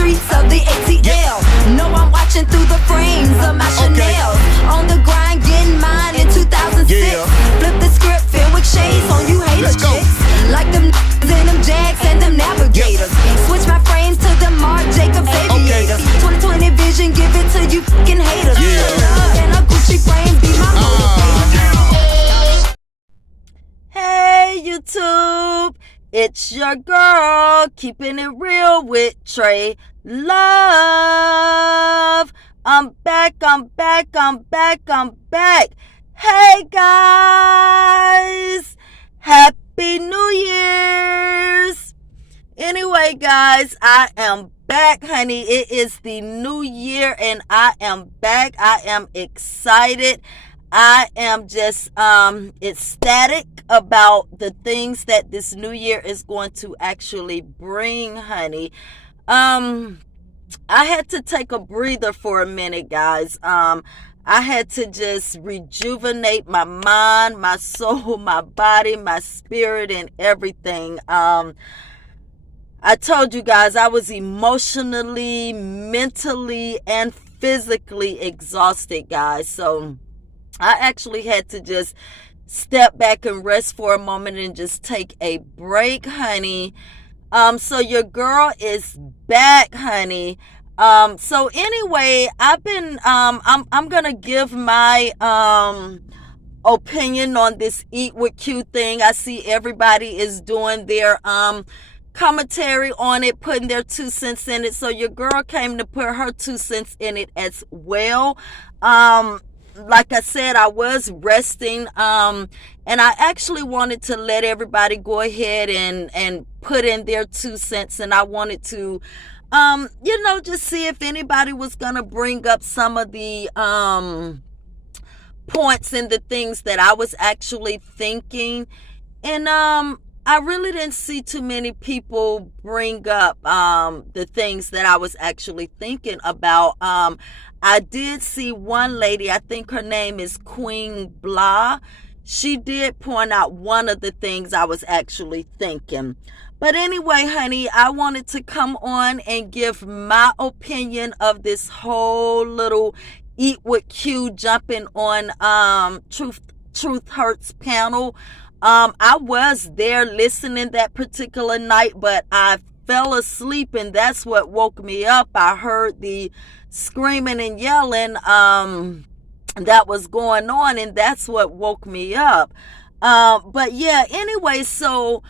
streets of the ATL. No, I'm watching through the frames of my Chanel. On the grind, getting mine in 2006. Flip the script, filled with shades on you hater chicks. Like them in them Jags and them Navigators. Switch my frames to the Marc Jacobs Aviators. 2020 vision, give it to you fucking haters. And a Gucci frame be my motivator. Hey YouTube, it's your girl, keeping it real with Tra-Luv. I'm back. Hey guys, Happy New Year's. Anyway guys, I am back, honey. It is the new year and I am back. I am excited. I am just ecstatic about the things that this new year is going to actually bring, honey. I had to take a breather for a minute, guys. I had to just rejuvenate my mind, my soul, my body, my spirit, and everything. I told you guys I was emotionally, mentally, and physically exhausted, guys. So I actually had to just step back and rest for a moment and just take a break, honey. So your girl is back, honey. So anyway, I've been I'm gonna give my opinion on this Eat with Q thing. I see everybody is doing their commentary on it, putting their 2 cents in it. So your girl came to put her 2 cents in it as well. Like I said, I was resting, and I actually wanted to let everybody go ahead and put in their 2 cents, and I wanted to just see if anybody was gonna bring up some of the points and the things that I was actually thinking. And I really didn't see too many people bring up the things that I was actually thinking about. I did see one lady, I think her name is Queen Blah. She did point out one of the things I was actually thinking. But anyway, honey, I wanted to come on and give my opinion of this whole little Eat with Q jumping on Truth Hurts panel. I was there listening that particular night, but I fell asleep, and that's what woke me up. I heard the screaming and yelling that was going on, and that's what woke me up. But yeah, anyway, so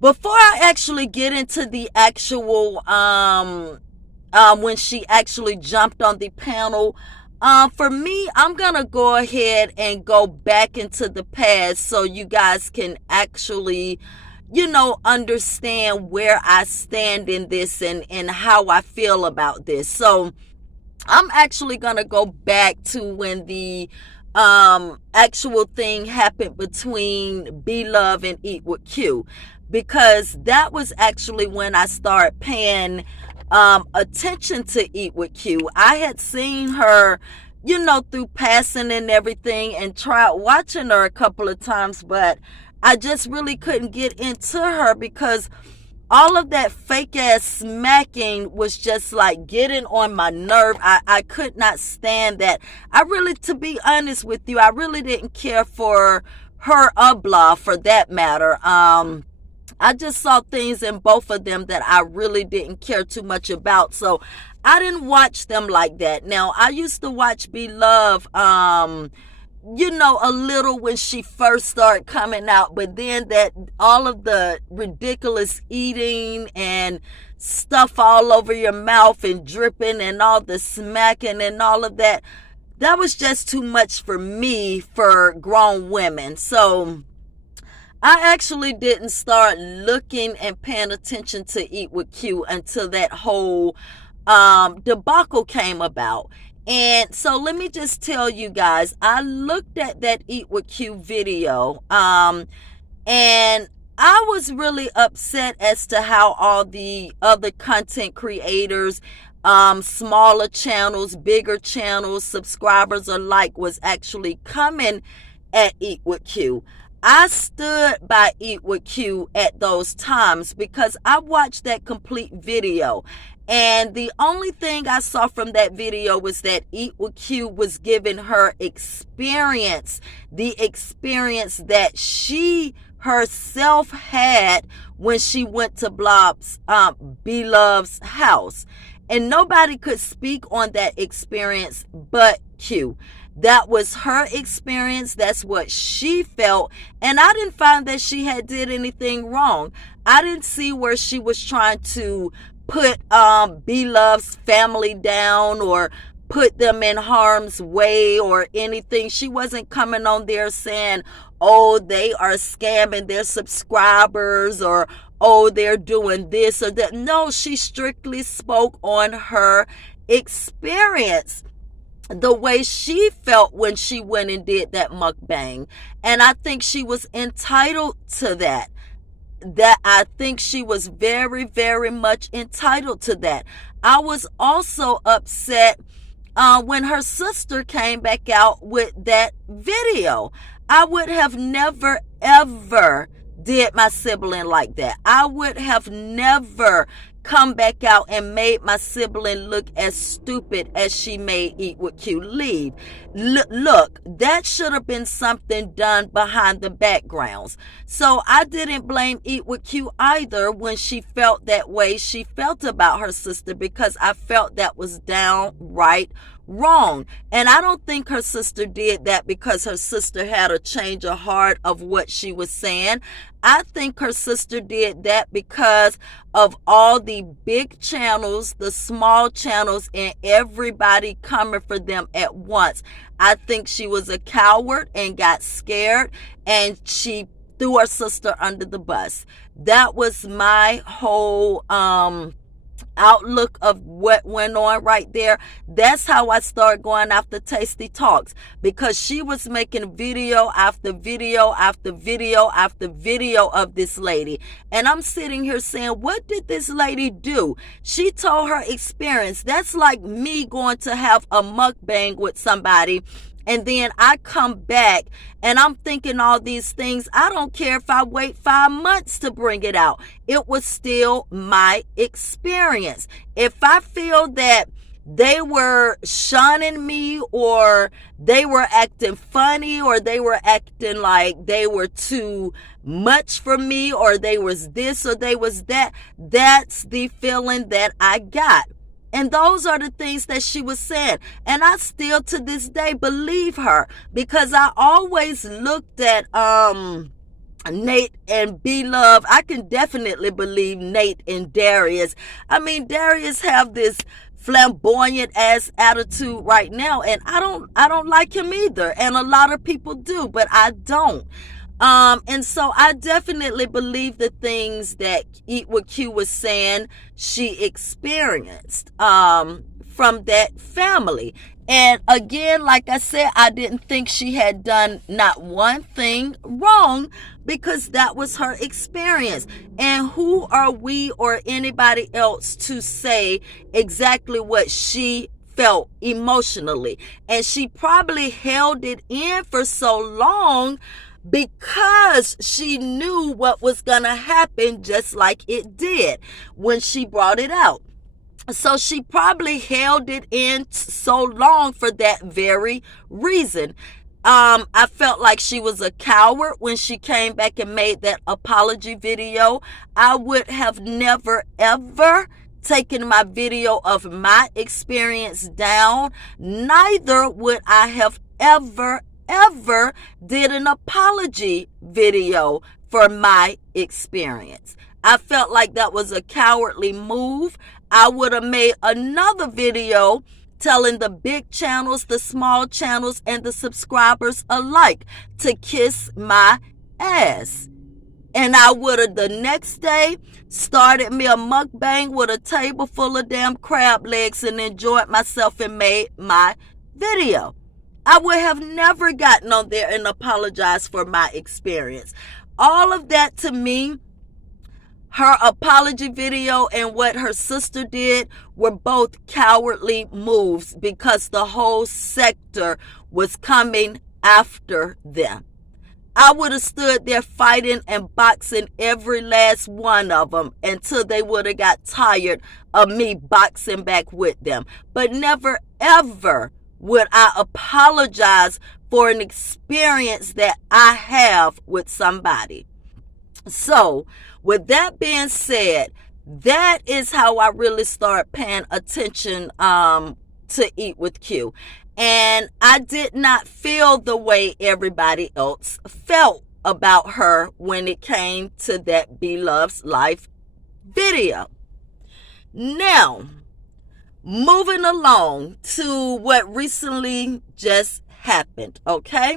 before I actually get into the actual when she actually jumped on the panel, for me, I'm gonna go ahead and go back into the past so you guys can actually understand where I stand in this and how I feel about this. So I'm actually gonna go back to when the actual thing happened between B-Love and Eat with Q, because that was actually when I started paying attention to Eat with Q. I had seen her through passing and everything, and tried watching her a couple of times, but I just really couldn't get into her because all of that fake ass smacking was just like getting on my nerve. I could not stand that. To be honest with you, I really didn't care for her or Blah for that matter. I just saw things in both of them that I really didn't care too much about. So I didn't watch them like that. Now, I used to watch B-Love, a little when she first started coming out. But then that all of the ridiculous eating and stuff all over your mouth and dripping and all the smacking and all of that, that was just too much for me for grown women. So I actually didn't start looking and paying attention to Eat with Q until that whole debacle came about. And so let me just tell you guys, I looked at that Eat with Q video, and I was really upset as to how all the other content creators, smaller channels, bigger channels, subscribers alike was actually coming at Eat with Q. I stood by Eat with Q at those times because I watched that complete video. And the only thing I saw from that video was that Eat with Q was giving her experience, the experience that she herself had when she went to B-Love's house. And nobody could speak on that experience but Q. That was her experience. That's what she felt. And I didn't find that she had did anything wrong. I didn't see where she was trying to put B-Love's family down or put them in harm's way or anything. She wasn't coming on there saying, oh, they are scamming their subscribers, or oh, they're doing this or that. No, she strictly spoke on her experience, the way she felt when she went and did that mukbang. And I think she was entitled to that. I think she was very, very much entitled to that. I was also upset when her sister came back out with that video. I would have never, ever did my sibling like that. I would have never come back out and made my sibling look as stupid as she made Eat with Q. Leave. Look, that should have been something done behind the backgrounds. So I didn't blame Eat with Q either when she felt that way she felt about her sister, because I felt that was downright wrong. And I don't think her sister did that because her sister had a change of heart of what she was saying. I think her sister did that because of all the big channels, the small channels, and everybody coming for them at once. I think she was a coward and got scared, and she threw her sister under the bus. That was my whole outlook of what went on right there. That's how I started going after Tasty Talks, because she was making video after video after video after video of this lady. And I'm sitting here saying, what did this lady do? She told her experience. That's like me going to have a mukbang with somebody, and then I come back and I'm thinking all these things. I don't care if I wait 5 months to bring it out. It was still my experience. If I feel that they were shunning me, or they were acting funny, or they were acting like they were too much for me, or they was this or they was that, that's the feeling that I got. And those are the things that she was saying. And I still to this day believe her, because I always looked at Nate and B-Love. I can definitely believe Nate and Darius. I mean, Darius have this flamboyant ass attitude right now, and I don't like him either. And a lot of people do, but I don't. And so I definitely believe the things that Eat with Q was saying she experienced from that family. And again, like I said, I didn't think she had done not one thing wrong, because that was her experience. And who are we or anybody else to say exactly what she felt emotionally? And she probably held it in for so long because she knew what was going to happen, just like it did when she brought it out. So she probably held it in so long for that very reason. I felt like she was a coward when she came back and made that apology video. I would have never, ever taken my video of my experience down. Neither would I have ever did an apology video for my experience. I felt like that was a cowardly move. I would have made another video telling the big channels, the small channels, and the subscribers alike to kiss my ass. And I would have the next day started me a mukbang with a table full of damn crab legs and enjoyed myself and made my video. I would have never gotten on there and apologized for my experience. All of that, to me, her apology video and what her sister did were both cowardly moves, because the whole sector was coming after them. I would have stood there fighting and boxing every last one of them until they would have got tired of me boxing back with them. But never, ever would I apologize for an experience that I have with somebody. So, with that being said, that is how I really start paying attention to Eat with Q. And I did not feel the way everybody else felt about her when it came to that Beloved's Life video. Now, moving along to what recently just happened, okay?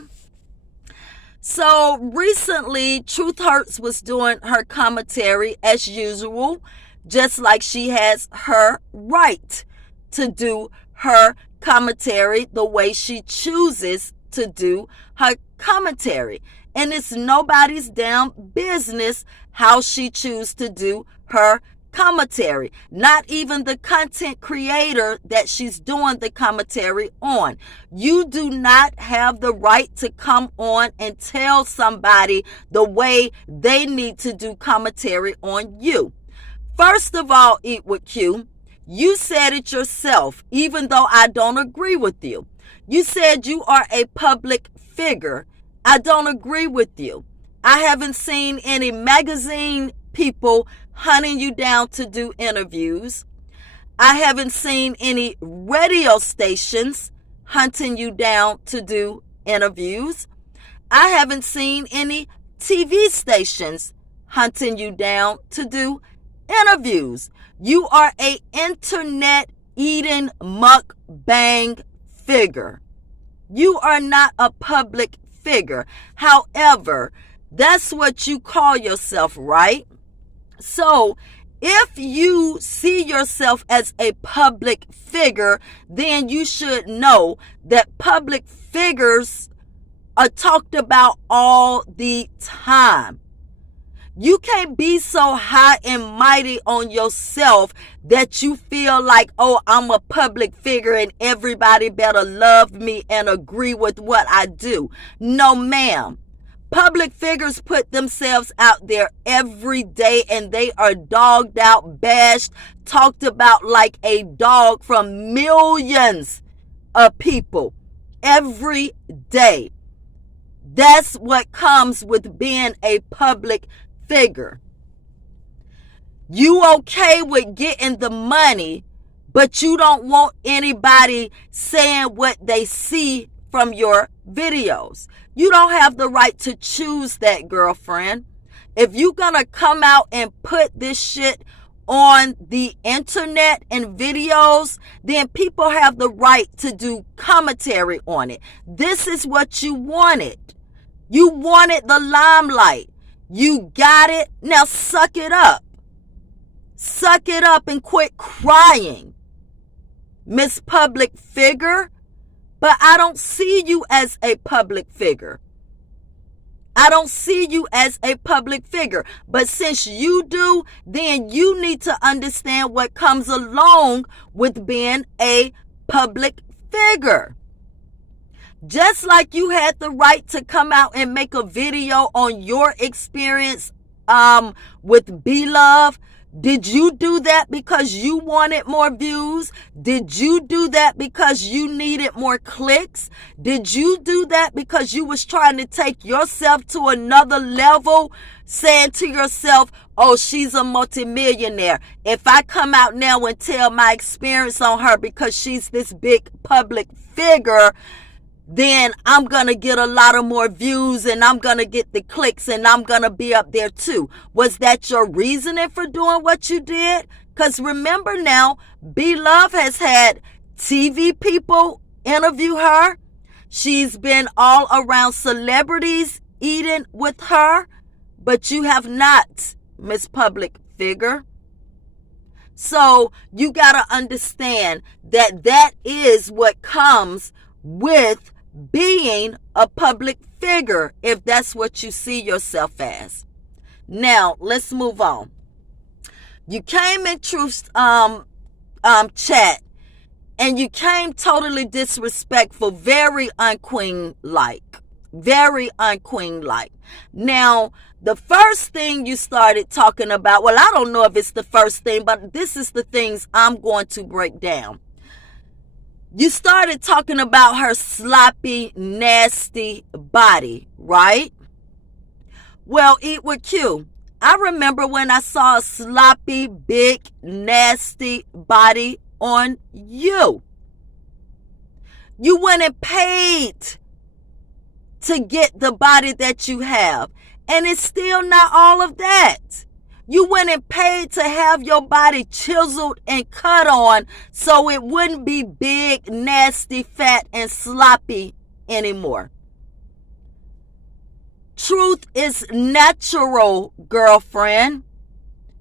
So recently, Truth Hurts was doing her commentary as usual, just like she has her right to do her commentary the way she chooses to do her commentary. And it's nobody's damn business how she chooses to do her commentary. Not even the content creator that she's doing the commentary on. You do not have the right to come on and tell somebody the way they need to do commentary on you. First of all, Eat with Q, you said it yourself, even though I don't agree with you. You said you are a public figure. I don't agree with you. I haven't seen any magazine people hunting you down to do interviews. I haven't seen any radio stations hunting you down to do interviews. I haven't seen any TV stations hunting you down to do interviews. You are a internet eating mukbang figure. You are not a public figure. However, that's what you call yourself, right? So, if you see yourself as a public figure, then you should know that public figures are talked about all the time. You can't be so high and mighty on yourself that you feel like, oh, I'm a public figure and everybody better love me and agree with what I do. No, ma'am. Public figures put themselves out there every day and they are dogged out, bashed, talked about like a dog from millions of people every day. That's what comes with being a public figure. You okay with getting the money, but you don't want anybody saying what they see from your videos. You don't have the right to choose that, girlfriend. If you're gonna come out and put this shit on the internet and videos, then people have the right to do commentary on it. This is what you wanted. You wanted the limelight. You got it. Now suck it up. Suck it up and quit crying, Miss Public Figure. But I don't see you as a public figure. I don't see you as a public figure. But since you do, then you need to understand what comes along with being a public figure. Just like you had the right to come out and make a video on your experience with Beloved. Did you do that because you wanted more views? Did you do that because you needed more clicks? Did you do that because you was trying to take yourself to another level, saying to yourself, oh, she's a multimillionaire. If I come out now and tell my experience on her because she's this big public figure, then I'm going to get a lot of more views and I'm going to get the clicks and I'm going to be up there too. Was that your reasoning for doing what you did? Because remember now, Beloved has had TV people interview her. She's been all around celebrities eating with her, but you have not, Miss Public Figure. So you got to understand that that is what comes with being a public figure, if that's what you see yourself as. Now, let's move on. You came in Truth's chat, and you came totally disrespectful, very unqueen-like. very unqueen-like. Now, the first thing you started talking about, well, I don't know if it's the first thing, but this is the things I'm going to break down. You started talking about her sloppy, nasty body, right? Well, Eat with Q. I remember when I saw a sloppy, big, nasty body on you. You went and paid to get the body that you have. And it's still not all of that. You went and paid to have your body chiseled and cut on so it wouldn't be big, nasty, fat, and sloppy anymore. Truth is natural, girlfriend.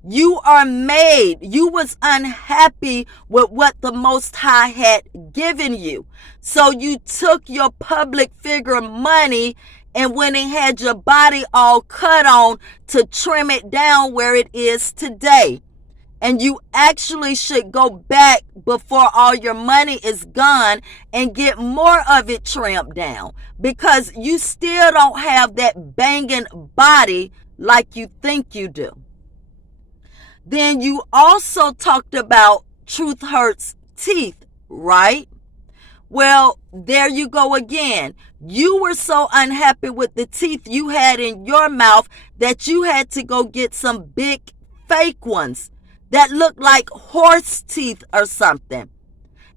You are made. You was unhappy with what the Most High had given you. So you took your public figure money and went and had your body all cut on to trim it down where it is today. And you actually should go back before all your money is gone and get more of it trimmed down, because you still don't have that banging body like you think you do. Then you also talked about truth hurts teeth, right? Well, there you go again. You were so unhappy with the teeth you had in your mouth that you had to go get some big fake ones that look like horse teeth or something.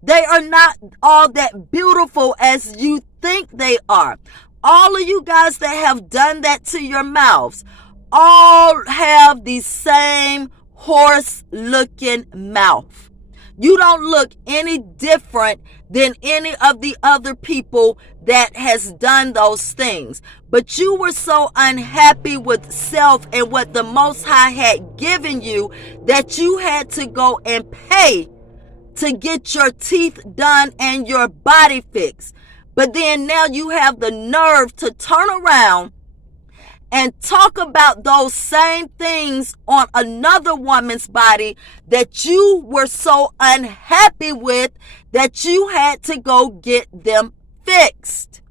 They are not all that beautiful as you think they are. All of you guys that have done that to your mouths all have the same horse looking mouth. You don't look any different than any of the other people that has done those things. But you were so unhappy with self and what the Most High had given you that you had to go and pay to get your teeth done and your body fixed. But then now you have the nerve to turn around and talk about those same things on another woman's body that you were so unhappy with that you had to go get them fixed.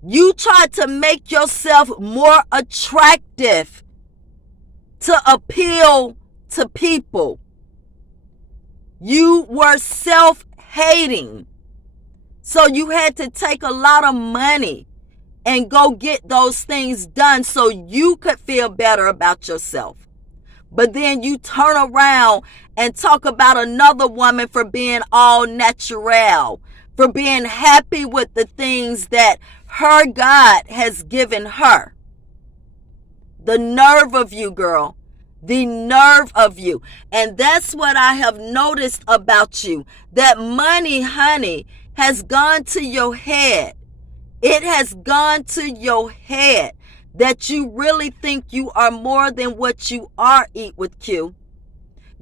You tried to make yourself more attractive to appeal to people. You were self-hating. So you had to take a lot of money and go get those things done so you could feel better about yourself. But then you turn around and talk about another woman for being all natural, for being happy with the things that her God has given her. The nerve of you, girl. The nerve of you. And that's what I have noticed about you. That money, honey, has gone to your head. It has gone to your head that you really think you are more than what you are, Eat with Q.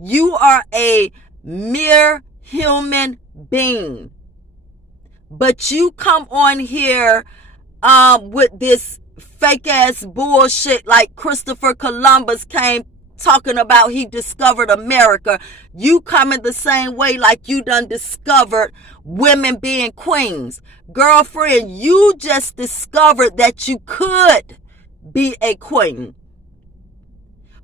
You are a mere human being. But you come on here with this fake ass bullshit like Christopher Columbus came talking about he discovered America. You coming the same way like you done discovered women being queens. Girlfriend, you just discovered that you could be a queen.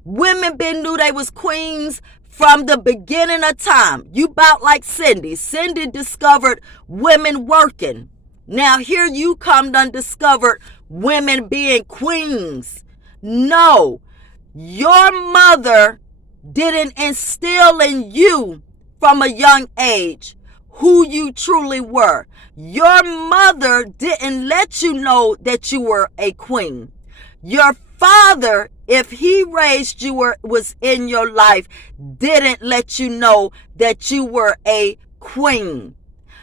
Women been knew they was queens from the beginning of time. You bout like Cindy. Cindy discovered women working. Now here you come done discovered women being queens. No. Your mother didn't instill in you from a young age who you truly were. Your mother didn't let you know that you were a queen. Your father, if he raised you or was in your life, didn't let you know that you were a queen.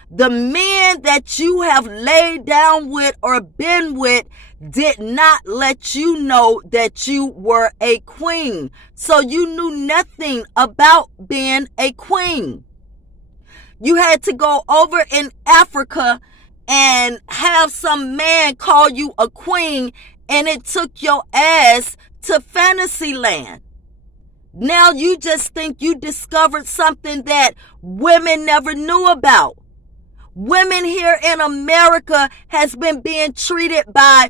The men that you have laid down with or been with did not let you know that you were a queen. So you knew nothing about being a queen. You had to go over in Africa and have some man call you a queen, and it took your ass to Fantasyland. Now you just think you discovered something that women never knew about. Women here in America has been being treated by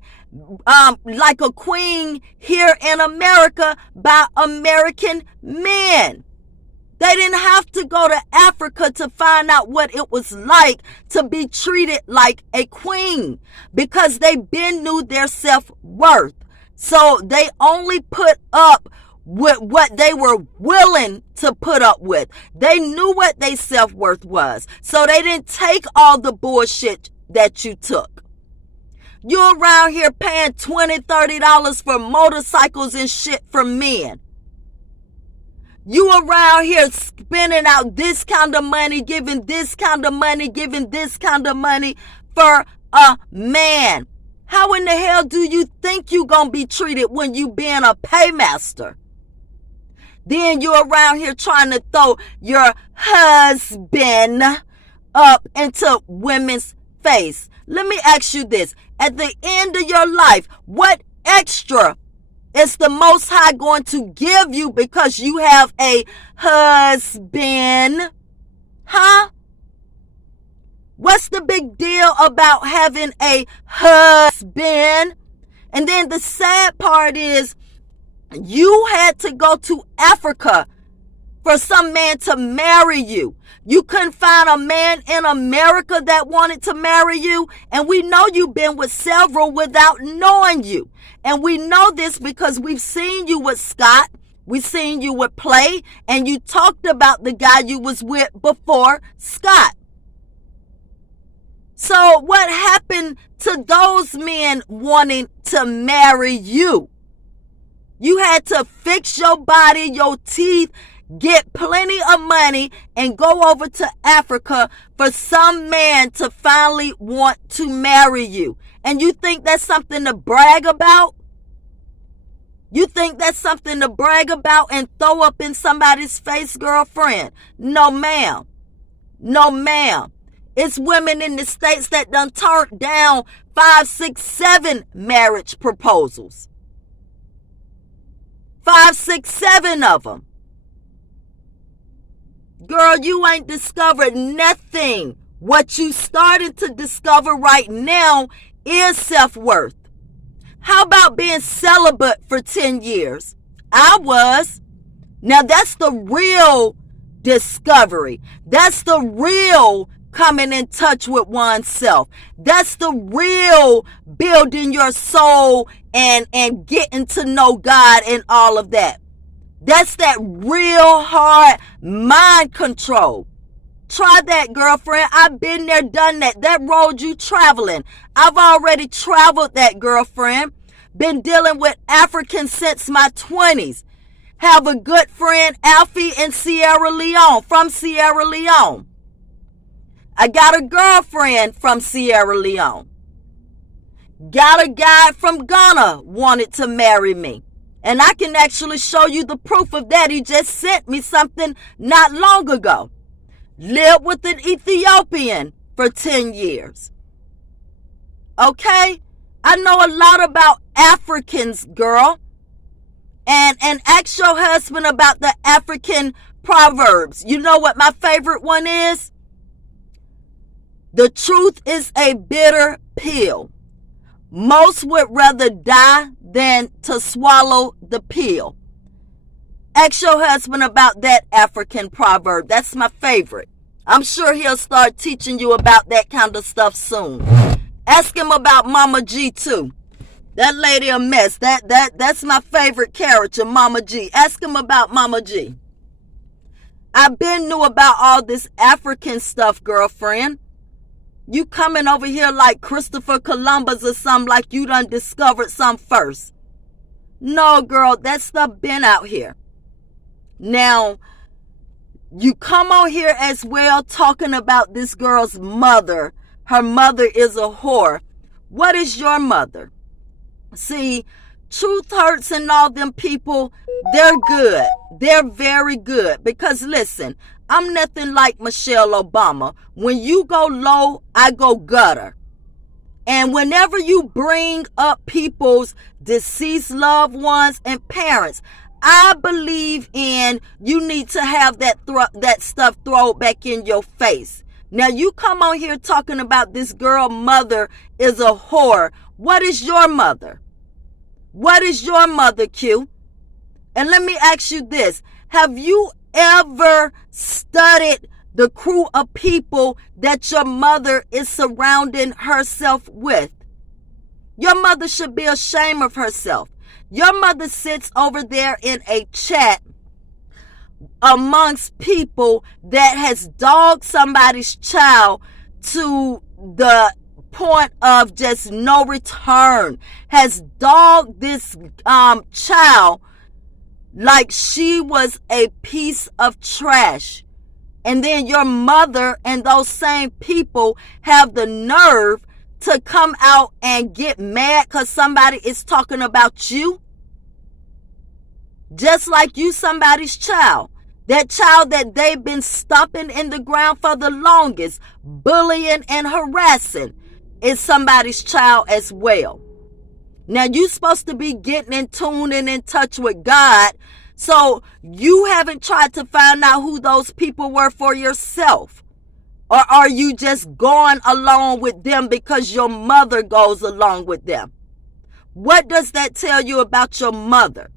like a queen here in America by American men. They didn't have to go to Africa to find out what it was like to be treated like a queen, because they been knew their self-worth. So they only put up with what they were willing to put up with. They knew what their self-worth was. So they didn't take all the bullshit that you took. You're around here paying $20, $30 for motorcycles and shit from men. You around here spending out this kind of money, giving this kind of money, giving this kind of money for a man. How in the hell do you think you gonna be treated when you being a paymaster? Then you're around here trying to throw your husband up into women's face. Let me ask you this. At the end of your life, what extra is the Most High going to give you because you have a husband? Huh? What's the big deal about having a husband? And then the sad part is you had to go to Africa for some man to marry you. You couldn't find a man in America that wanted to marry you. And we know you've been with several without knowing you. And we know this because we've seen you with Scott. We've seen you with Play. And you talked about the guy you was with before Scott. So what happened to those men wanting to marry you? You had to fix your body, your teeth, get plenty of money, and go over to Africa for some man to finally want to marry you. And you think that's something to brag about? You think that's something to brag about and throw up in somebody's face, girlfriend? No, ma'am. No, ma'am. It's women in the States that done turned down 5, 6, 7 marriage proposals. 5, 6, 7 of them. Girl, you ain't discovered nothing. What you starting to discover right now is self-worth. How about being celibate for 10 years? I was. Now that's the real discovery. That's the real coming in touch with oneself. That's the real building your soul and getting to know God and all of that. That's that real hard mind control. Try that, girlfriend. I've been there, done that. That road you traveling, I've already traveled that, girlfriend. Been dealing with Africans since my 20s. Have a good friend, Alfie, in Sierra Leone, from Sierra Leone. I got a girlfriend from Sierra Leone. Got a guy from Ghana wanted to marry me. And I can actually show you the proof of that. He just sent me something not long ago. Lived with an Ethiopian for 10 years. Okay? I know a lot about Africans, girl. And ask your husband about the African proverbs. You know what my favorite one is? The truth is a bitter pill. Most would rather die than to swallow the pill. Ask your husband about that African proverb. That's my favorite. I'm sure he'll start teaching you about that kind of stuff soon. Ask him about Mama G too. That lady a mess. That's my favorite character, Mama G. Ask him about Mama G. I been knew about all this African stuff, girlfriend. You coming over here like Christopher Columbus or something, like you done discovered some first. No, girl, that stuff been out here. Now, you come on here as well talking about this girl's mother. Her mother is a whore. What is your mother? See, Truth Hurts and all them people, they're good. They're very good. Because listen, I'm nothing like Michelle Obama. When you go low, I go gutter. And whenever you bring up people's deceased loved ones and parents, I believe in you need to have that stuff thrown back in your face. Now you come on here talking about this girl mother is a whore. What is your mother? What is your mother, Q? And let me ask you this. Have you ever studied the crew of people that your mother is surrounding herself with? Your mother should be ashamed of herself. Your mother sits over there in a chat amongst people that has dogged somebody's child to the point of just no return, has dogged this child like she was a piece of trash. And then your mother and those same people have the nerve to come out and get mad because somebody is talking about you. Just like you somebody's child. That child that they've been stomping in the ground for the longest, bullying and harassing, is somebody's child as well. Now you're supposed to be getting in tune and in touch with God. So you haven't tried to find out who those people were for yourself. Or are you just going along with them because your mother goes along with them? What does that tell you about your mother?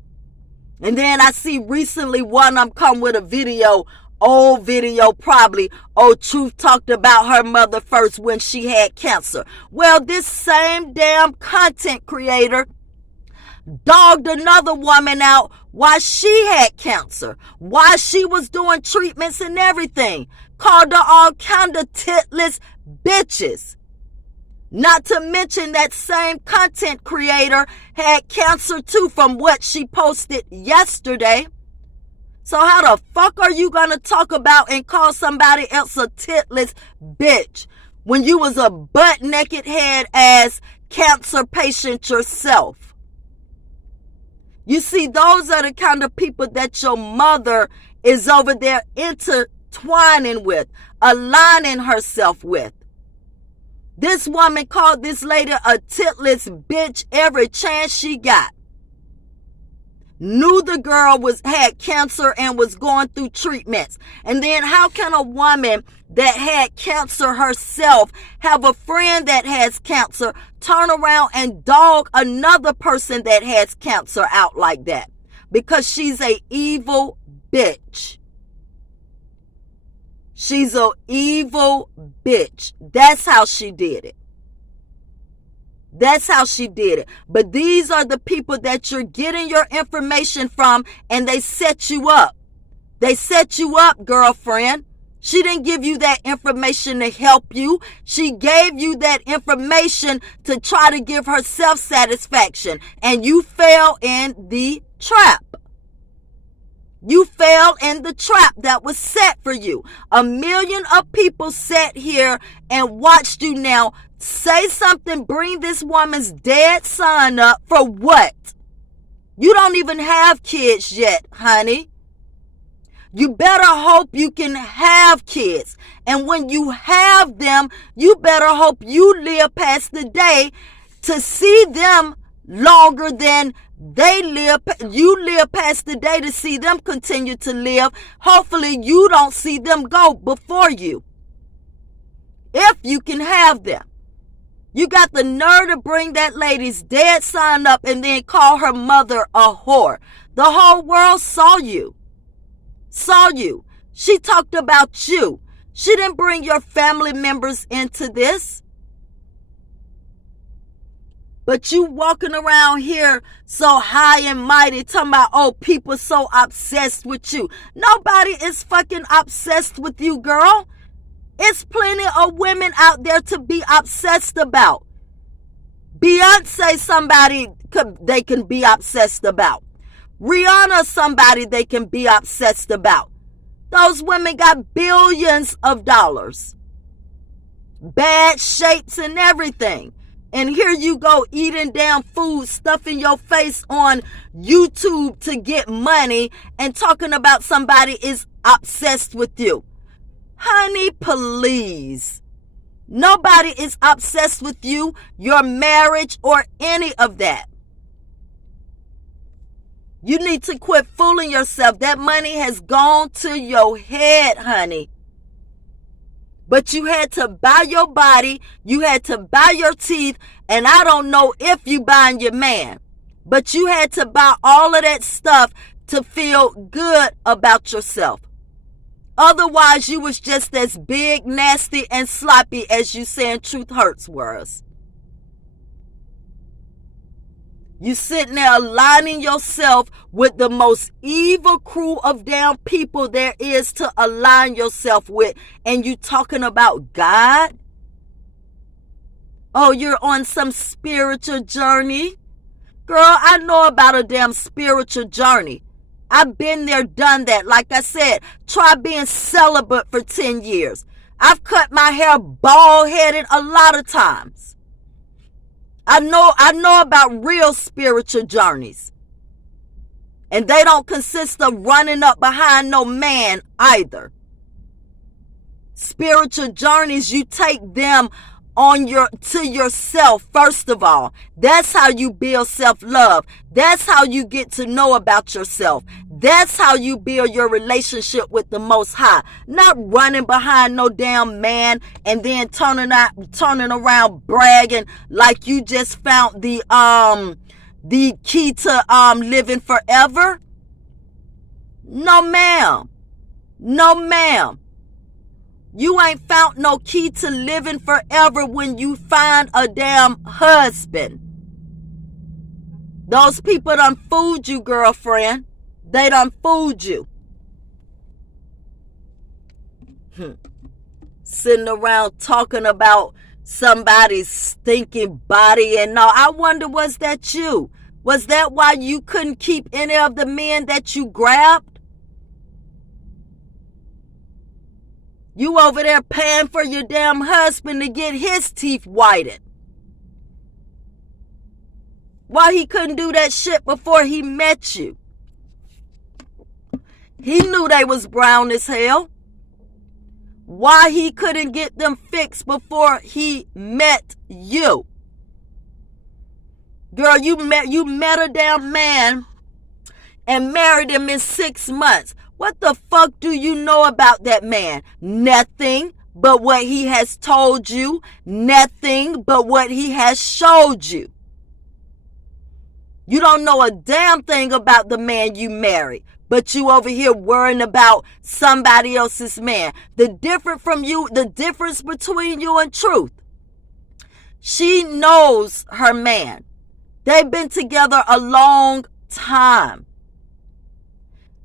And then I see recently one of them come with a video, old video probably. Oh, Truth talked about her mother first when she had cancer. Well, this same damn content creator dogged another woman out while she had cancer, while she was doing treatments and everything. Called her all kind of titless bitches. Not to mention that same content creator had cancer too from what she posted yesterday. So how the fuck are you going to talk about and call somebody else a titless bitch when you was a butt-naked head ass cancer patient yourself? You see, those are the kind of people that your mother is over there intertwining with, aligning herself with. This woman called this lady a titless bitch every chance she got. Knew the girl had cancer and was going through treatments. And then how can a woman that had cancer herself have a friend that has cancer turn around and dog another person that has cancer out like that? Because she's a evil bitch. She's an evil bitch. That's how she did it. That's how she did it. But these are the people that you're getting your information from, and they set you up. They set you up, girlfriend. She didn't give you that information to help you. She gave you that information to try to give her self-satisfaction, and you fell in the trap. You fell in the trap that was set for you. 1 million of people sat here and watched you now say something, bring this woman's dead son up for what? You don't even have kids yet, honey. You better hope you can have kids. And when you have them, you better hope you live past the day to see them longer than they live. You live past the day to see them continue to live. Hopefully you don't see them go before you. If you can have them. You got the nerve to bring that lady's dead son up and then call her mother a whore. The whole world saw you. Saw you. She talked about you. She didn't bring your family members into this. But you walking around here so high and mighty talking about, oh, people so obsessed with you. Nobody is fucking obsessed with you, girl. It's plenty of women out there to be obsessed about. Beyonce, somebody they can be obsessed about. Rihanna, somebody they can be obsessed about. Those women got billions of dollars. Bad shapes and everything. And here you go eating damn food, stuffing your face on YouTube to get money and talking about somebody is obsessed with you. Honey, please. Nobody is obsessed with you, your marriage, or any of that. You need to quit fooling yourself. That money has gone to your head, honey. But you had to buy your body, you had to buy your teeth, and I don't know if you buying your man. But you had to buy all of that stuff to feel good about yourself. Otherwise, you was just as big, nasty, and sloppy as you saying Truth Hurts was. You sitting there aligning yourself with the most evil crew of damn people there is to align yourself with. And you talking about God? Oh, you're on some spiritual journey? Girl, I know about a damn spiritual journey. I've been there, done that. Like I said, try being celibate for 10 years. I've cut my hair bald-headed a lot of times. I know about real spiritual journeys. And they don't consist of running up behind no man either. Spiritual journeys, you take them to yourself first of all. That's how you build self-love. That's how you get to know about yourself. That's how you build your relationship with the Most High. Not running behind no damn man and then turning around bragging like you just found the key to living forever. No ma'am. No ma'am. You ain't found no key to living forever when you find a damn husband. Those people done fooled you, girlfriend. They done fooled you. Sitting around talking about somebody's stinking body and all. I wonder, was that you? Was that why you couldn't keep any of the men that you grabbed? You over there paying for your damn husband to get his teeth whitened. Why he couldn't do that shit before he met you? He knew they was brown as hell. Why he couldn't get them fixed before he met you? Girl, you met a damn man and married him in 6 months. What the fuck do you know about that man? Nothing but what he has told you. Nothing but what he has showed you. You don't know a damn thing about the man you married, but you over here worrying about somebody else's man. The difference between you and Truth. She knows her man. They've been together a long time.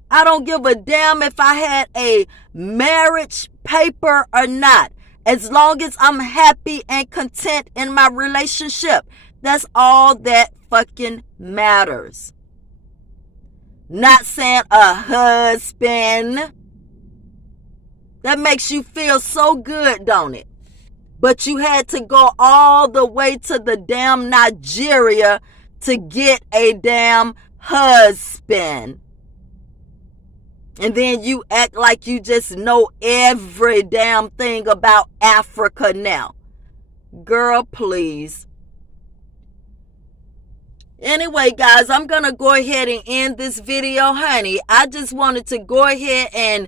I don't give a damn if I had a marriage paper or not. As long as I'm happy and content in my relationship. That's all that fucking matters. Not saying a husband. That makes you feel so good, don't it? But you had to go all the way to the damn Nigeria to get a damn husband. And then you act like you just know every damn thing about Africa now. Girl, please. Anyway, guys, I'm going to go ahead and end this video, honey. I just wanted to go ahead and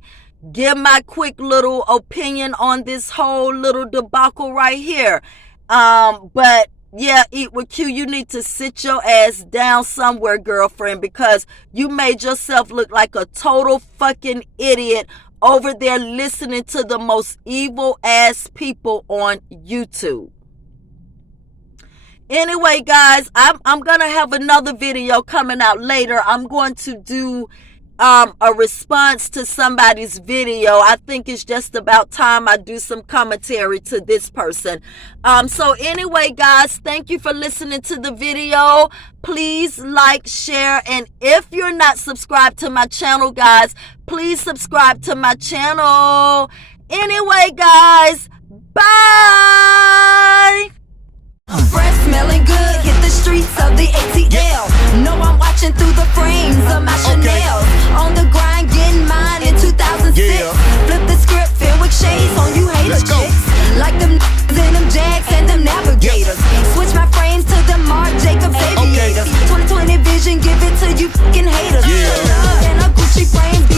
give my quick little opinion on this whole little debacle right here. But yeah, Eat with Q, you need to sit your ass down somewhere, girlfriend, because you made yourself look like a total fucking idiot over there listening to the most evil ass people on YouTube. Anyway, guys, I'm going to have another video coming out later. I'm going to do a response to somebody's video. I think it's just about time I do some commentary to this person. So anyway, guys, thank you for listening to the video. Please like, share, and if you're not subscribed to my channel, guys, please subscribe to my channel. Anyway, guys, bye. Fresh smelling good, hit the streets of the ATL. Know I'm watching through the frames of my Chanel. On the grind, getting mine in 2006. Flip the script, filled with shades on you hater chicks. Like them in them Jags and them Navigators. Switch my frames to the Marc Jacobs Aviators. 2020 vision, give it to you fucking haters. And a Gucci frame.